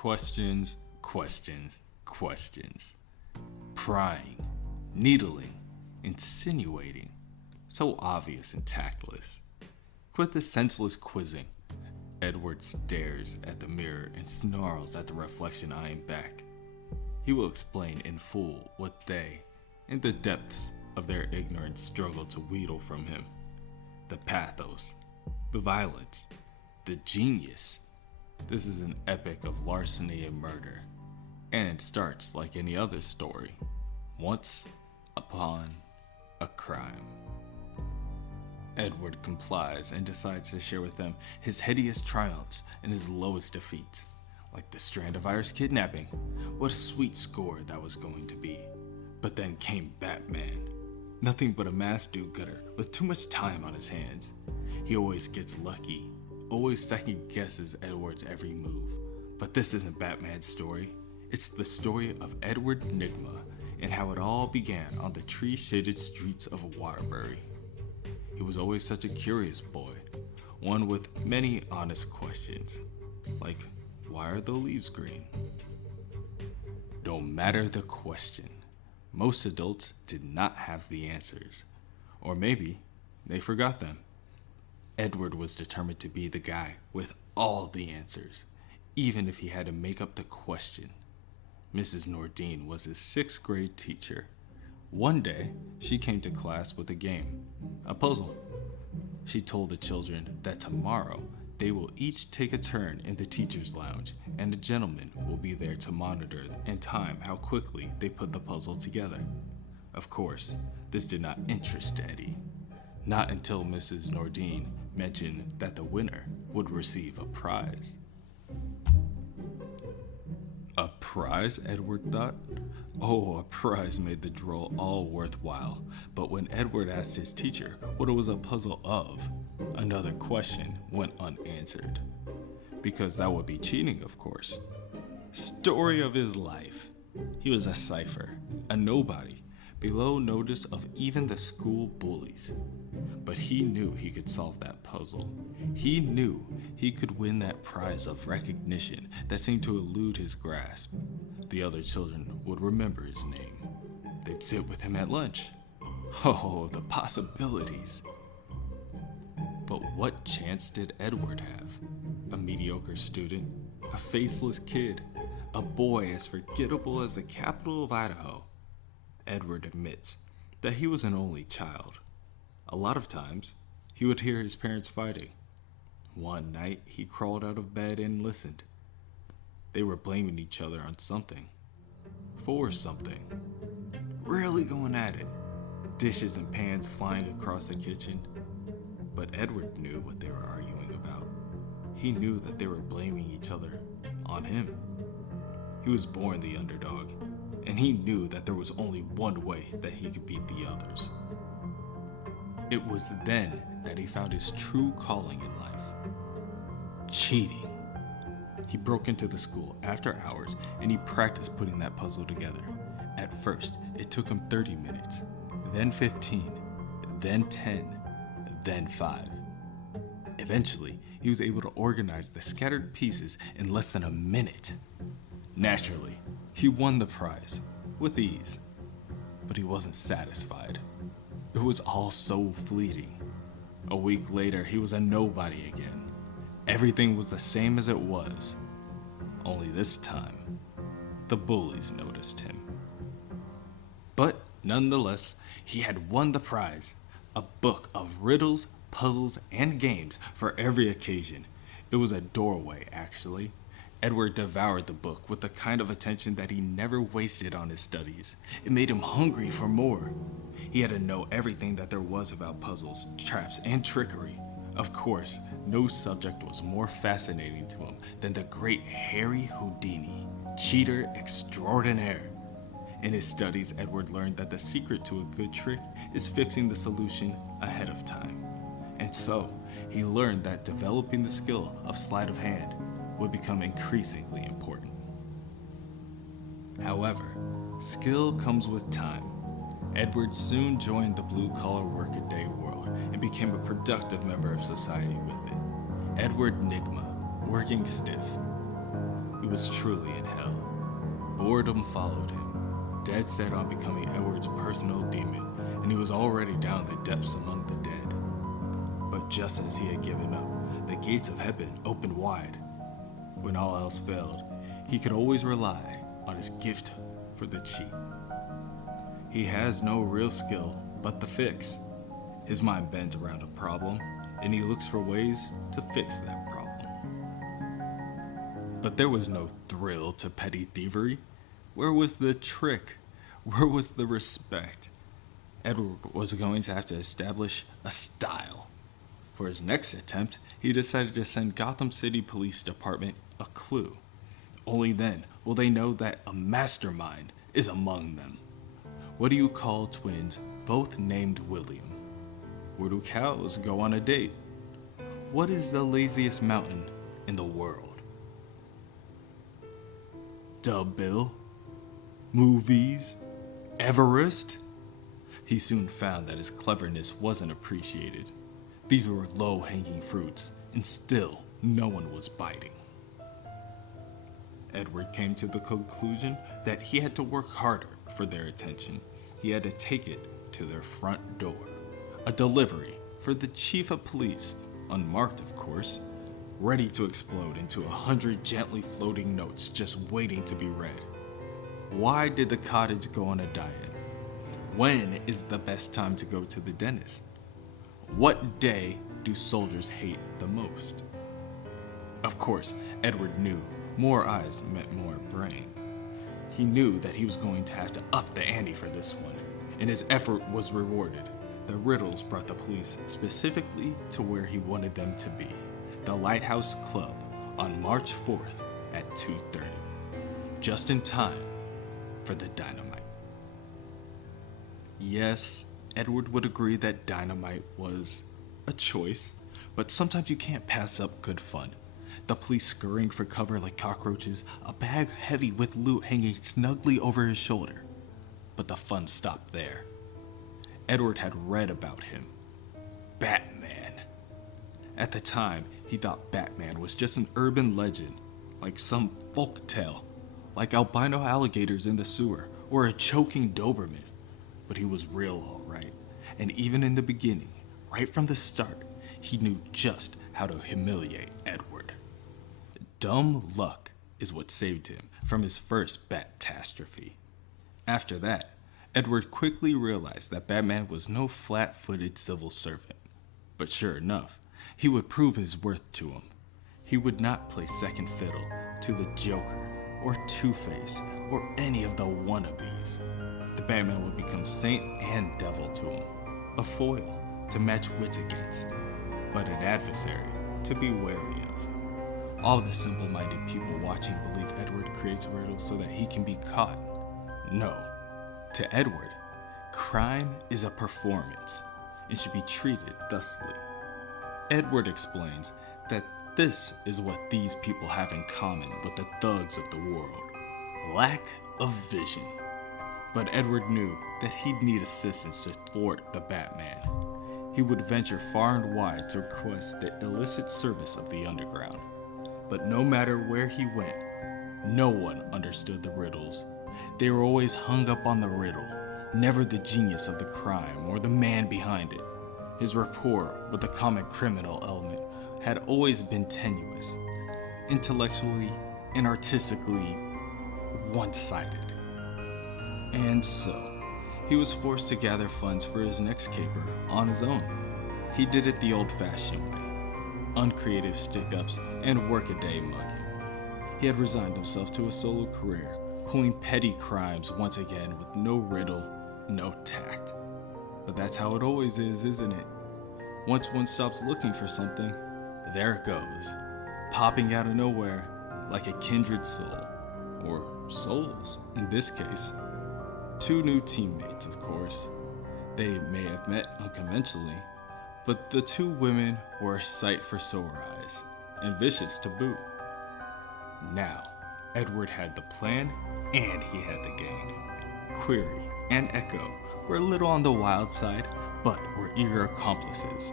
Questions, questions, questions. Prying, needling, insinuating. So obvious and tactless. Quit the senseless quizzing. Edward stares at the mirror and snarls at the reflection eyeing back. He will explain in full what they, in the depths of their ignorance, struggle to wheedle from him. The pathos, the violence, the genius. This is an epic of larceny and murder, and starts like any other story, once upon a crime. Edward complies and decides to share with them his headiest triumphs and his lowest defeats, like the Strand of Iris kidnapping. What a sweet score that was going to be. But then came Batman. Nothing but a masked do-gooder with too much time on his hands. He always gets lucky, always second guesses Edward's every move. But this isn't Batman's story. It's the story of Edward Nygma and how it all began on the tree-shaded streets of Waterbury. He was always such a curious boy, one with many honest questions, like, why are the leaves green? No matter the question, most adults did not have the answers, or maybe they forgot them. Edward was determined to be the guy with all the answers, even if he had to make up the question. Mrs. Nordine was his 6th grade teacher. One day, she came to class with a game, a puzzle. She told the children that tomorrow they will each take a turn in the teacher's lounge, and a gentleman will be there to monitor and time how quickly they put the puzzle together. Of course, this did not interest Eddie. Not until Mrs. Nordine mentioned that the winner would receive a prize. A prize, Edward thought. Oh, a prize made the droll all worthwhile. But when Edward asked his teacher what it was a puzzle of, another question went unanswered. Because that would be cheating, of course. Story of his life. He was a cipher, a nobody, below notice of even the school bullies. But he knew he could solve that puzzle. He knew he could win that prize of recognition that seemed to elude his grasp. The other children would remember his name. They'd sit with him at lunch. Oh, the possibilities. But what chance did Edward have? A mediocre student, a faceless kid, a boy as forgettable as the capital of Idaho. Edward admits that he was an only child. A lot of times, he would hear his parents fighting. One night, he crawled out of bed and listened. They were blaming each other on something. For something. Really going at it. Dishes and pans flying across the kitchen. But Edward knew what they were arguing about. He knew that they were blaming each other on him. He was born the underdog, and he knew that there was only one way that he could beat the others. It was then that he found his true calling in life. Cheating. He broke into the school after hours and he practiced putting that puzzle together. At first, it took him 30 minutes, then 15, then 10, then 5. Eventually, he was able to organize the scattered pieces in less than a minute. Naturally, he won the prize with ease, but he wasn't satisfied. It was all so fleeting. A week later, he was a nobody again. Everything was the same as it was. Only this time, the bullies noticed him. But nonetheless, he had won the prize. A book of riddles, puzzles, and games for every occasion. It was a doorway, actually. Edward devoured the book with the kind of attention that he never wasted on his studies. It made him hungry for more. He had to know everything that there was about puzzles, traps, and trickery. Of course, no subject was more fascinating to him than the great Harry Houdini, cheater extraordinaire. In his studies, Edward learned that the secret to a good trick is fixing the solution ahead of time. And so, he learned that developing the skill of sleight of hand would become increasingly important. However, skill comes with time. Edward soon joined the blue-collar workaday world and became a productive member of society with it. Edward Nygma, working stiff. He was truly in hell. Boredom followed him, dead set on becoming Edward's personal demon, and he was already down the depths among the dead. But just as he had given up, the gates of heaven opened wide. When all else failed, he could always rely on his gift for the cheat. He has no real skill but the fix. His mind bends around a problem, and he looks for ways to fix that problem. But there was no thrill to petty thievery. Where was the trick? Where was the respect? Edward was going to have to establish a style. For his next attempt, he decided to send Gotham City Police Department a clue. Only then will they know that a mastermind is among them. What do you call twins both named William? Where do cows go on a date? What is the laziest mountain in the world? Dub Bill? Movies? Everest? He soon found that his cleverness wasn't appreciated. These were low-hanging fruits, and still no one was biting. Edward came to the conclusion that he had to work harder for their attention. He had to take it to their front door. A delivery for the chief of police, unmarked of course, ready to explode into 100 gently floating notes just waiting to be read. Why did the cottage go on a diet? When is the best time to go to the dentist? What day do soldiers hate the most? Of course, Edward knew more eyes meant more brain. He knew that he was going to have to up the ante for this one, and his effort was rewarded. The Riddles brought the police specifically to where he wanted them to be, the Lighthouse Club, on March 4th at 2:30, just in time for the dynamite. Yes, Edward would agree that dynamite was a choice, but sometimes you can't pass up good fun. The police scurrying for cover like cockroaches, a bag heavy with loot hanging snugly over his shoulder. But the fun stopped there. Edward had read about him. Batman. At the time, he thought Batman was just an urban legend, like some folk tale, like albino alligators in the sewer or a choking Doberman. But he was real, all right. And even in the beginning, right from the start, he knew just how to humiliate Edward. Dumb luck is what saved him from his first bat-tastrophe. After that, Edward quickly realized that Batman was no flat-footed civil servant. But sure enough, he would prove his worth to him. He would not play second fiddle to the Joker or Two-Face or any of the wannabes. The Batman would become saint and devil to him, a foil to match wits against, but an adversary to be wary of. All the simple-minded people watching believe Edward creates riddles so that he can be caught. No. To Edward, crime is a performance and should be treated thusly. Edward explains that this is what these people have in common with the thugs of the world: lack of vision. But Edward knew that he'd need assistance to thwart the Batman. He would venture far and wide to request the illicit service of the underground. But no matter where he went, no one understood the riddles. They were always hung up on the riddle, never the genius of the crime or the man behind it. His rapport with the common criminal element had always been tenuous, intellectually and artistically one-sided. And so, he was forced to gather funds for his next caper on his own. He did it the old-fashioned way, uncreative stick-ups and workaday mugging. He had resigned himself to a solo career, pulling petty crimes once again with no riddle, no tact. But that's how it always is, isn't it? Once one stops looking for something, there it goes, popping out of nowhere like a kindred soul, or souls in this case. Two new teammates, of course. They may have met unconventionally, but the two women were a sight for sore eyes, and vicious to boot. Now, Edward had the plan, and he had the gang. Query and Echo were a little on the wild side, but were eager accomplices.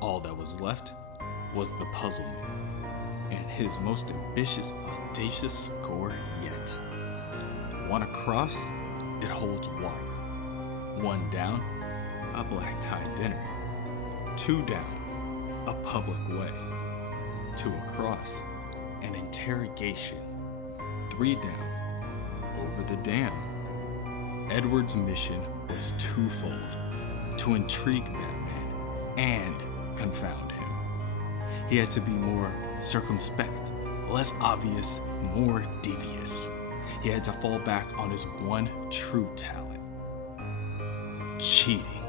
All that was left was the puzzlement. and his most ambitious, audacious score yet. 1 across, it holds water. 1 down, a black tie dinner. 2 down, a public way. 2 across, an interrogation. 3 down, over the dam. Edward's mission was twofold: to intrigue Batman and confound him. He had to be more circumspect, less obvious, more devious. He had to fall back on his one true talent: cheating.